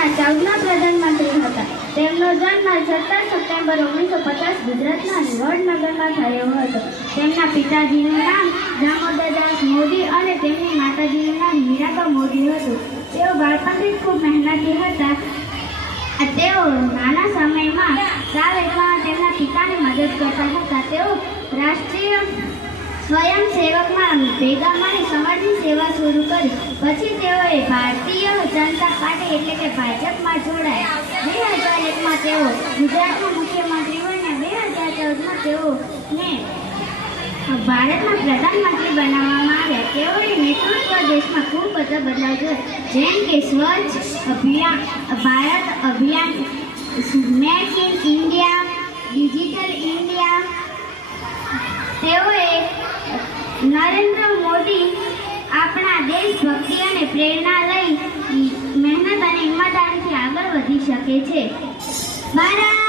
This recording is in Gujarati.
ભારતના ચૌદમા પ્રધાનમંત્રી હતા. તેમનો જન્મ સત્તર સપ્ટેમ્બર ઓગણીસો પચાસ ગુજરાતના વડનગરમાં થયો હતો. તેમના પિતાજીનું નામ દામોદરદાસ મોદી અને તેમની માતાજીનું નામ મીરાબા મોદી હતું. તેઓ બાળપણથી ખૂબ મહેનતી હતા. તેઓ નાના સમયમાં ચા વેચવામાં તેમના પિતાને મદદ કરતા હતા. તેઓ રાષ્ટ્રીય સ્વયંસેવકમાં ભેગા મળી સમાજની સેવા શરૂ કરી. પછી તેઓએ ભારતીય જનતા પાર્ટી એટલે કે ભાજપમાં જોડાયા. બે હજાર એકમાં તેઓ ગુજરાતના મુખ્યમંત્રી બન્યા બે હજાર ચૌદમાં તેઓને ભારતના પ્રધાનમંત્રી બનાવવામાં આવ્યા. તેઓએ નેતૃત્વ દેશમાં ખૂબ બધા બદલાવ જોયા. જેમ કે સ્વચ્છ અભિયાન, ભારત અભિયાન, make in India, digital India. તેઓએ નરેન્દ્ર મોદી આપણા દેશભક્તિ અને પ્રેરણા લઈ મહેનત અને ઈમાનદારીથી આગળ વધી શકે છે. ભારત